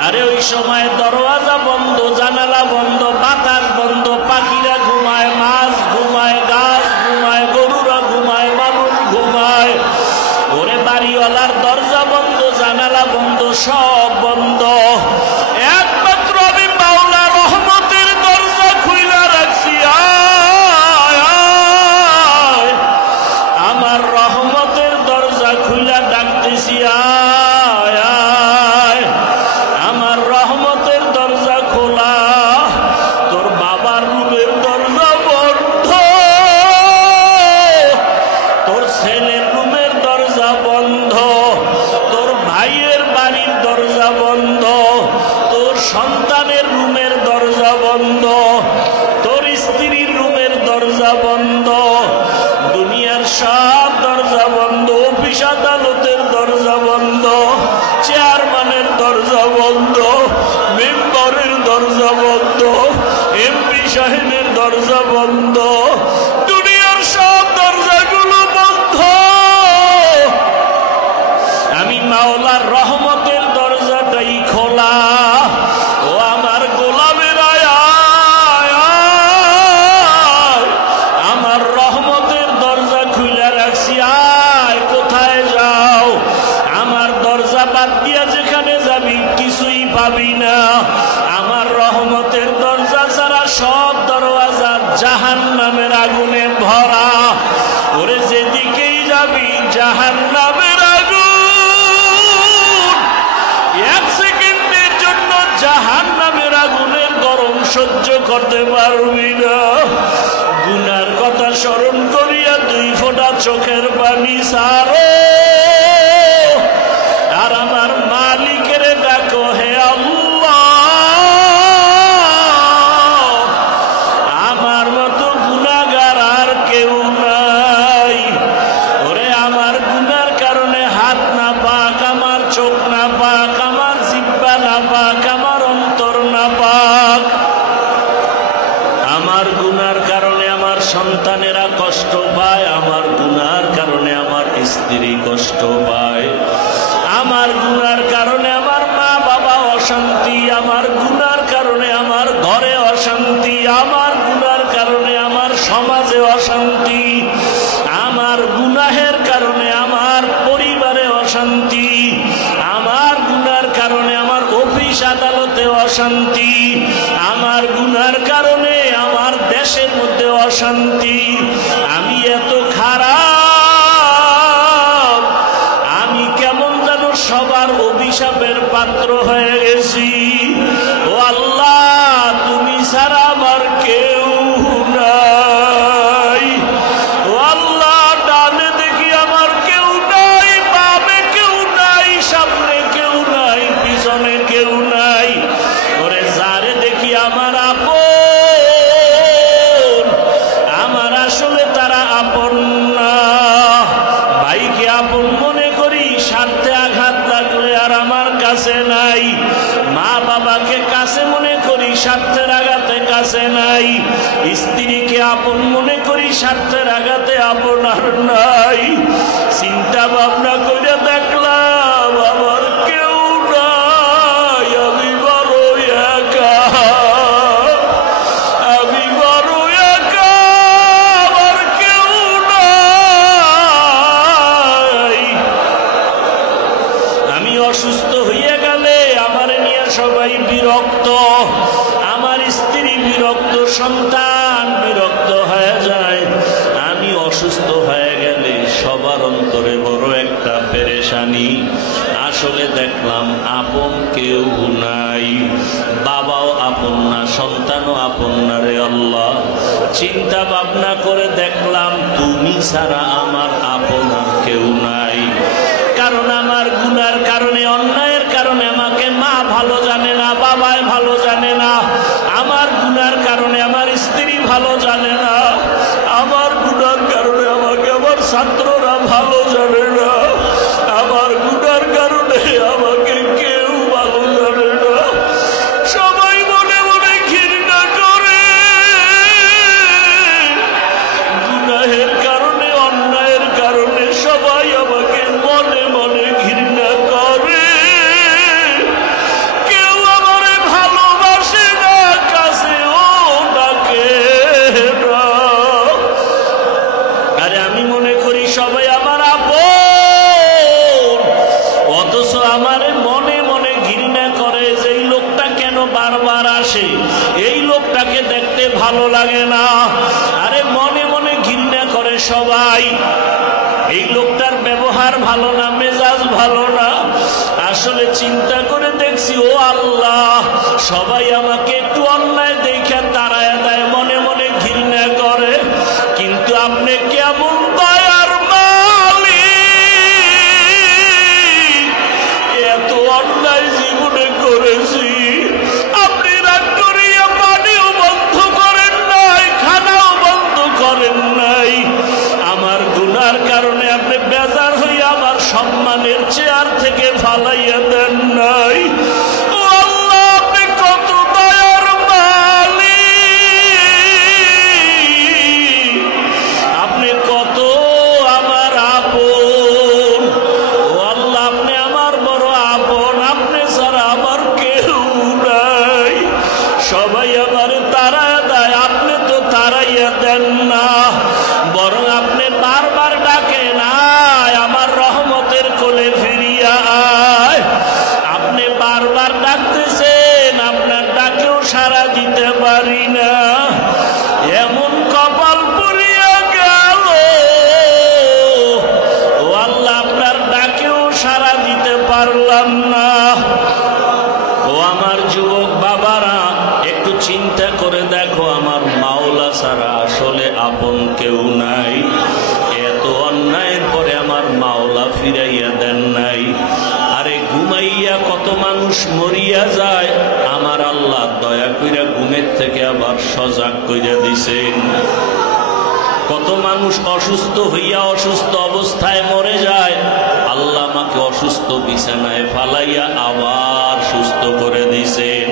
আরে ওই সময় দরওয়াজা বন্ধ, জানালা বন্ধ, বাতাস বন্ধ, পাখিরা ঘুমায়, মাছ ঘুমায়, গাছ ঘুমায়, গরুরা ঘুমায়, মানুষ ঘুমায়। ওরে বাড়িওয়ালার দরজা বন্ধ, জানালা বন্ধ, সব দরজা বন্ধ, দুনিয়ার সব দরজা বন্ধ, অফিস আদালতের দরজা বন্ধ, চেয়ারম্যানের দরজা বন্ধ, মেম্বারের দরজা বন্ধ, এমপি সাহেবের দরজা বন্ধ, দুনিয়ার সব দরজাগুলো বন্ধ। আমি মাওলার রহমতের দরজাটাই খোলা। ও আমার গোলামের আমার রহমতের দরজা খুলে রাখছি, আয় কোথায় যাও? আমার দরজা বাদ দিয়া যেখানে যাবি কিছুই পাবি না। আমার রহমতের দরজা ছাড়া সব দরওয়াজা জাহান্নামের আগুনে ভরা। ওরে যেদিকেই যাবি জাহান্নামের আগুন। এক সেকেন্ডের জন্য জাহান্নামের আগুনের গরম সহ্য করতে পারবি না। গুনার কথা স্মরণ করিয়া 2 ফোঁটা চোখের পানি ছাড়ো, আর আমার মালিকের ডাকো, হে আল্লাহ আমার মতো গুনাহগার আর কেউ নাই। ওরে আমার গুনার কারণে হাত না পাক, আমার চোখ না পাক, আমার জিহ্বা না পাক, আমার অন্তর না পাক। আমার গুনার কারণে আমার সন্তানেরা কষ্ট পায়, আমার গুনার কারণে আমার স্ত্রী কষ্ট পায়, আমার গুনার কারণে আমার মা বাবা অশান্তি, আমার গুনার কারণে আমার ঘরে অশান্তি, আমার গুনার কারণে আমার সমাজে অশান্তি, আমার গুনাহের কারণে আমার পরিবারে অশান্তি, আমার গুনার কারণে আমার অফিস আদালতে অশান্তি, আমার গুনার কারণে আমার দেশের মধ্যে অশান্তি। আমি এত খারাপ, আমি কেমন যেন সবার অভিশাপের পাত্র হয়ে গেছি। ও আল্লাহ, তুমি ছাড়া আমার কেউ নাই। ও আল্লাহ, ডানে দেখি আমার কেউ নাই, বামে কেউ নাই, সামনে কেউ নাই, পিছনে কেউ নাই। ওরে যারে দেখি আমার আপন, আমার আসলে তারা আপন না। ভাইকে আপন মনে করি, স্বার্থে আঘাত লাগলে আর আমার কাছে নাই। মা বাবাকে কাছে মনে করি, স্বার্থের আঘাতে কাছে নাই। স্ত্রীকে আপন মনে করি, স্বার্থের আঘাতে আপন আর নাই। চিন্তা ভাবনা করে দেখলাম আমার কেউ নাই, আমি বড় একা, আমি বড় একা, আমার কেউ নাই। আমি অসুস্থ হইয়া গেলে আমার নিয়ে সবাই বিরক্ত, আমার স্ত্রী বিরক্ত, সন্তান বিরক্ত হয়ে যায়। আমি অসুস্থ হয়ে গেলে সবার অন্তরে বড় একটা পেরেশানি। আসলে দেখলাম আপন কেউ নাই, বাবাও আপন না, সন্তানও আপন না। রে আল্লাহ, চিন্তা ভাবনা করে দেখলাম তুমি ছাড়া আমার আপন আর কেউ নাই। কারণ আমার গুনার কারণে, অন্যায়ের কারণে আমাকে মা ভালো জানে না, বাবায় ভালো জানে না। আমার গুনার কারণে আমার স্ত্রী ভালো জানে না, আমার গুনার কারণে আমাকে আমার ছাত্ররা ভালো জানে না, আমার গুনার কারণে আমাকে কেউ ভালো জানে না। সবাই মনে মনে ঘৃণা করে। গুনাহের কারণে, অন্যায়ের কারণে সবাই আমাকে মনে মনে ঘৃণা করে। কেউ আমারে ভালোবাসে না, কাছেও ডাকে না। আরে আমি মনে করি সবাই আমার আপন, অথচ আমারে মনে মনে ঘৃণা করে যে এই লোকটা কেন বারবার আসে, এই লোকটাকে দেখতে ভালো লাগে না। আরে মনে মনে ঘৃণা করে সবাই, এই লোকটার ব্যবহার ভালো না, মেজাজ ভালো না। আসলে চিন্তা করে দেখছি, ও আল্লাহ, সবাই আমাকে একটু অন্যায় দেখে তাড়ায় দেয়, মনে মনে ঘৃণা করে। কিন্তু আপনি কেমন দয়ার মালিক, এত অন্যায় জীবনে করেছি, আপনি রাগ করিয়া পানিও বন্ধ করেন নাই, খানাও বন্ধ করেন দেন না, বরং আপনি বারবার ডাকেন, আয় আমার রহমতের কোলে ফিরিয়া আয়। আপনি বারবার ডাকতেছেন, আপনার ডাকেও সাড়া দিতে পারি না। এমন কপাল পুড়িয়া গেল, ও আল্লাহ আপনার ডাকেও সাড়া দিতে পারলাম না। ও আমার যুবক বাবারা, একটু চিন্তা করে দেখো, আমার মাওলা ছাড়া আসলে আপন কেউ নাই। এত অন্যায়ের পরে আমার মাওলা ফিরাইয়া দেন নাই। আরে ঘুমাইয়া কত মানুষ মরিয়া যায়, আমার আল্লাহ দয়া কইরা ঘুমের থেকে আবার সজাগ কইরা দিছেন। কত মানুষ অসুস্থ হইয়া অসুস্থ অবস্থায় মরে যায়, আল্লাহ আমাকে অসুস্থ বিছানায় ফালাইয়া আবার সুস্থ করে দিছেন।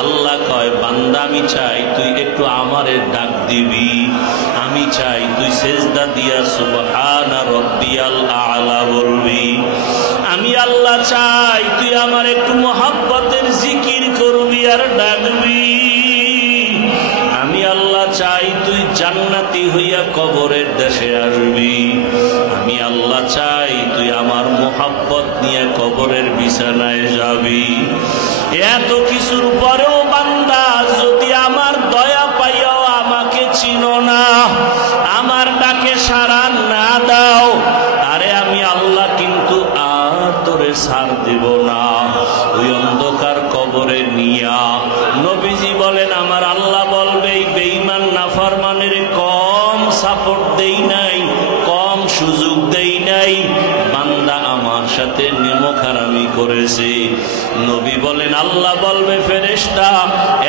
আল্লাহ কয়, বান্দা আমি চাই তুই একটু আমারে ডাক দিবি, আমি চাই তুই সেজদা দিয়া সুবহানা রাব্বিয়াল আ'লা বলবি। আমি আল্লাহ চাই তুই আমার একটু মহব্বতের জিকির করবি আর ডাকবি। আমি আল্লাহ চাই তুই জান্নাতি হইয়া কবরের দেশে আসবি। আমি আল্লাহ চাই তুই আমার মোহাব্বত নিয়ে কবরের বিছানায় যাবি। এত কিছুর পরেও বান্দা যদি আমার দয়া পাইয়াও আমাকে চিনো না, আমার ডাকে সাড়া না দাও, আরে আমি আল্লাহ কিন্তু আর তোরে ছাড় দেব না। ওই অন্ধকার কবরে নিয়া নবীজি বলেন, আমার আল্লাহ বলবে এই বেঈমান নাফরমানের কম সাপোর্ট দেই নাই, কম সুযোগ দেই নাই, বান্দা আমার সাথে নেমখারামি করেছে। নবী বলেন, আল্লাহ বলবে, ফেরেশতা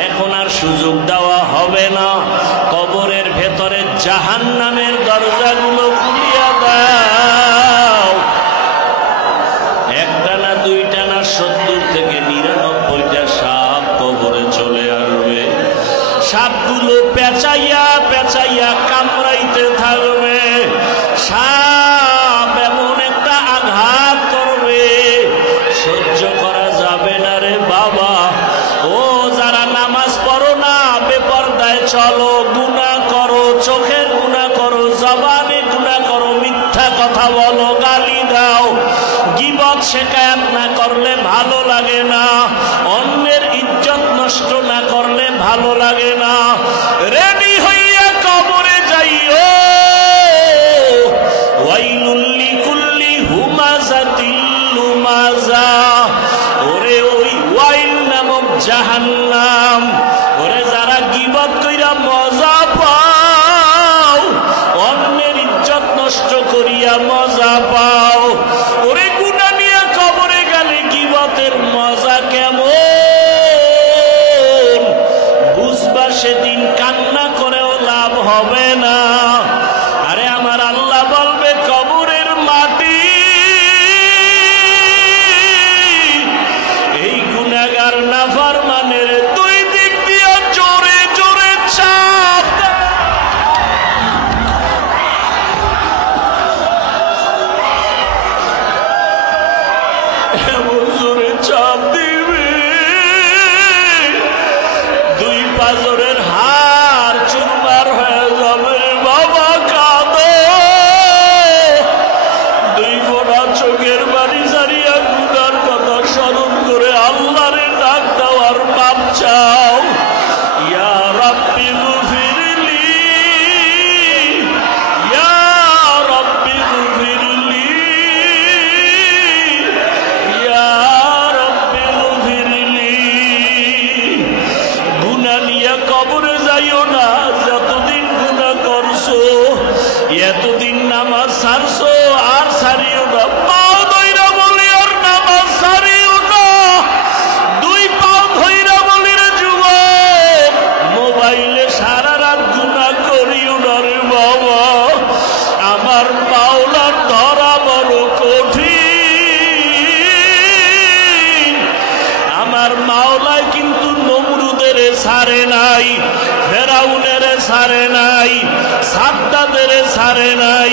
এখন আর সুযোগ দেওয়া হবে না, কবরের ভেতরে জাহান্নামের দরজাগুলো খুলিয়া দাও। একটা না দুইটা না 70 থেকে 99টা সাপ কবরে চলে আসবে। সাপগুলো পেঁচাইয়া পেঁচাইয়া কামড়াইতে থাকবে। সাপ এমন একটা আঘাত করবে, সহ্য করা যাবে না রে বাবা। ও যারা নামাজ পড়ো না, বেপরদায় চলো, গুনাহ করো, চোখের গুনাহ করো, জবানে গুনাহ করো, মিথ্যা কথা বলো, গালি দাও, গীবত শিকায়াত না করলে ভালো লাগে না, অন্যের ইজ্জত নষ্ট না করলে ভালো লাগে না, রেডি হইয়া কবরে যাইও। ওয়াইলুল লিকুল্লি হুমাযাতিল লুমাযা, ওরে ওই ওয়াইল নামক জাহান্নাম, ওরে যারা গীবত কইরা মজা পাও, অন্যের ইজ্জত নষ্ট করিয়া মজা পাও, ওরে গুনাহ নিয়ে কবরে গেলে গীবতের মজা কেমন বুঝবা সেদিন, কান্না করেও লাভ হবে না। আরে আমার আল্লাহ বলবে, কবরের মাটি এই গুনাহগার নাফরমানের দুই দিক দিয়ে জোরে জোরে চাপ এমন জোরে চাপ দিবে, দুই পাজরের হাড় চুরমার হয়ে যাবে। বাবা কাঁদো, দুই ফোঁটা চোখের বাড়ি সারিয়া গুনার কথা স্মরণ করে আল্লাহরে ডাক দেওয়ার পাপ চাও। ইয়া রাব্বি গফিরলি, ইয়া রাব্বি গফিরলি, ইয়া রাব্বি গফিরলি। গুনাহ নিয়ে কবরে যাইও না, যতদিন গুনাহ করছো, এতদিন নামাজ ছাড়ছো, আর ছাড়িও না। পাও ধইরা বলি আর নামাজ ছাড়িও না, দুই পাও ধইরা বলি রে যুবক, মোবাইলে সারা রাত গুনাহ করিও না রে বাবা। আমার মাওলার ধরা বড় কঠিন। আমার মাওলায় কিন্তু নমরুদের ছাড়ে নাই, ফেরাউনের ছাড়ে নাই, সাদ্দাদের ছাড়ে নাই,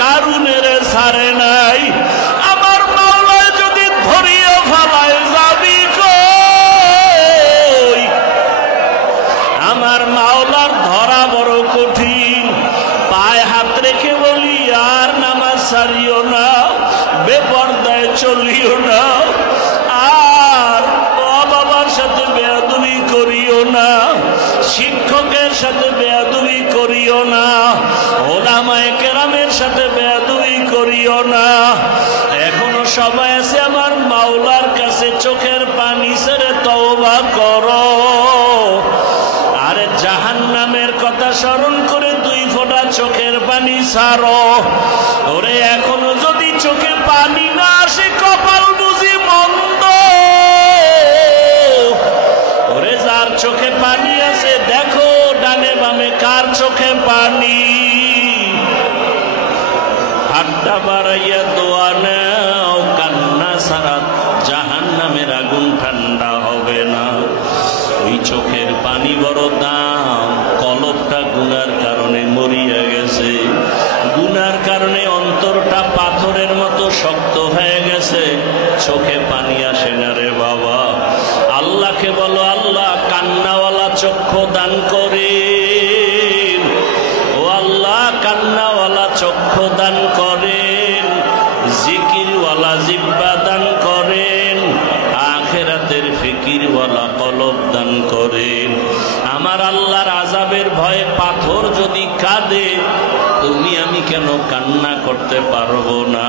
কারুনের ছাড়ে নাই। আমার মাওলায় যদি ধরিয়ে ফেলায় যাবি কই? আমার মাওলার ধরা বড় কঠিন। ছাড়িও না, বেপরদায় চলিও না, আর মা বাবার সাথে বেয়াদবি করিও না, শিক্ষকের সাথে বেয়াদবি করিও না, ওলামায়ে কেরামের সাথে বেয়াদবি করিও না। এখনো সবাই আছে আমার মাওলার কাছে চোখের পানি ছেড়ে তওবা করো। আরে জাহান্নামের কথা স্মরণ করে 2 ফোঁটা চোখের পানি ছাড়ো। ওরে এখনো যদি চোখে পানি না আসে কপাল বুঝি মন্দ। ওরে যার চোখে পানি আছে দেখো ডানে বামে কার চোখে পানি। হাতটা বাড়াইয়া দোয়া নাও, কান্না ছাড়া জাহান্নামের আগুন ঠান্ডা হবে না। ওই চোখের পানি বড় দাম। কলবটা গুনার কারণে মরিয়া গেছে, গুনার কারণে অন্তরটা পাথরের মতো শক্ত হয়ে গেছে, চোখে পানি আসে না রে বাবা। আল্লাহকে বলো আল্লাহ কান্নাওয়ালা চক্ষু দান করেন, ও আল্লাহ কান্নাওয়ালা চক্ষু দান করেন, জিকিরওয়ালা জিহ্বা দান করেন, আখিরাতের ফিকিরওয়ালা কলব দান করেন। আমার আল্লাহর আযাবের ভয়ে পাথর যদি কাঁদে তুমি আমি কেন কান্না করতে পারবো না?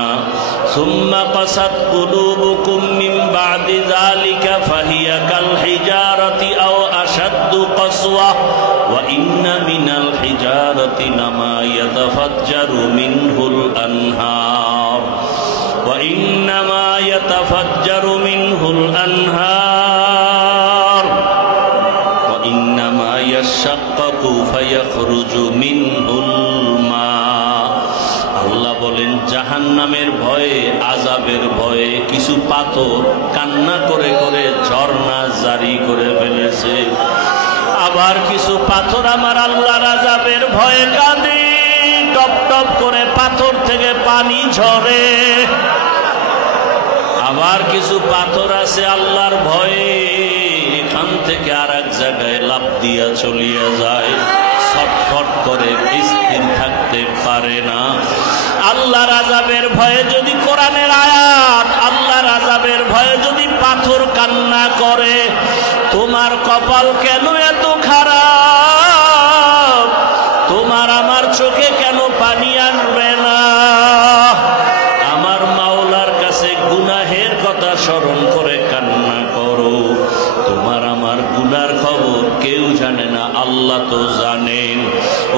সুম্মা কাসাত কুলুবুকুম মিন বাদি যালিকা ফাহিয়া কাল হিজারাতি আও আশাদ্দু কাসওয়া ওয়া ইন্না মিনাল হিজারাতি লামা ইয়াতাফাজ্জারু মিনহুল আনহার ওয়া ইন্নামা ইয়াতাফাজ্জারু মিনহুল আনহার ওয়া ইন্নামা ইয়াশাক্কাকু ফায়াখরুজু মিনহুল মা। আল্লাহ বলেন জাহান্নামের ভয়ে আযাবের ভয়ে কিছু পাথর কান্না করে করে ঝর্ণা জারি করে ফেলেছে, আবার কিছু পাথর আমার আল্লাহর আযাবের ভয়ে কাঁদে, টপ টপ করে পাথর থেকে পানি ঝরে। আবার কিছু পাথর আছে আল্লাহর ভয়ে এখান থেকে আর এক জায়গায় লাফ দিয়া চলিয়া যায়, ছটফট করে স্থির থাকতে পারে না। আল্লাহর আযাবের ভয়ে যদি কোরআনের আয়াত, আল্লাহর আযাবের ভয়ে যদি পাথর কান্না করে, তোমার কপাল কেন এত খারাপ? তোমার আমার চোখে কেন পানি আনবে না? আমার মাওলার কাছে গুনাহের কথা স্মরণ করে কান্না করো। তোমার আমার গুনার খবর কেউ জানে না, আল্লাহ তো জানেন।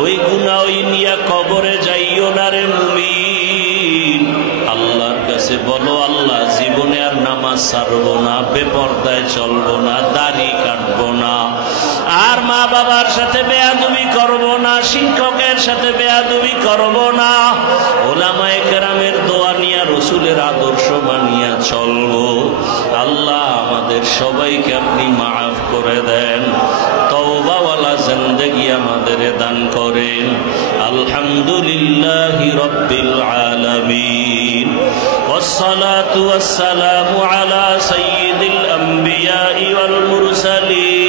ওই গুনাহ ওই নিয়া কবরে যাইও না রে মুমিন। আল্লাহর কাছে বলো আল্লাহ জীবনে আর নামাজ ছাড়বো না, বেপরদায় চলবো না, দাড়ি কাটবো না, আর মা বাবার সাথে বেয়াদবি করব না, শিক্ষকের সাথে বেয়াদবি করব না, ওলামায়ে কেরামের দোয়া নিয়া রাসূলের আদর্শ মানিয়া চলবো। আল্লাহ আমাদের সবাইকে আপনি মাফ করে দেন, তওবাওয়ালা জিন্দেগি আমাদের দান করেন। আলহামদুলিল্লাহি রাব্বিল আলামিন ওয়াসসালাতু ওয়াসসালামু আলা সাইয়্যিদিল আমবিয়াই ওয়াল মুরসালিন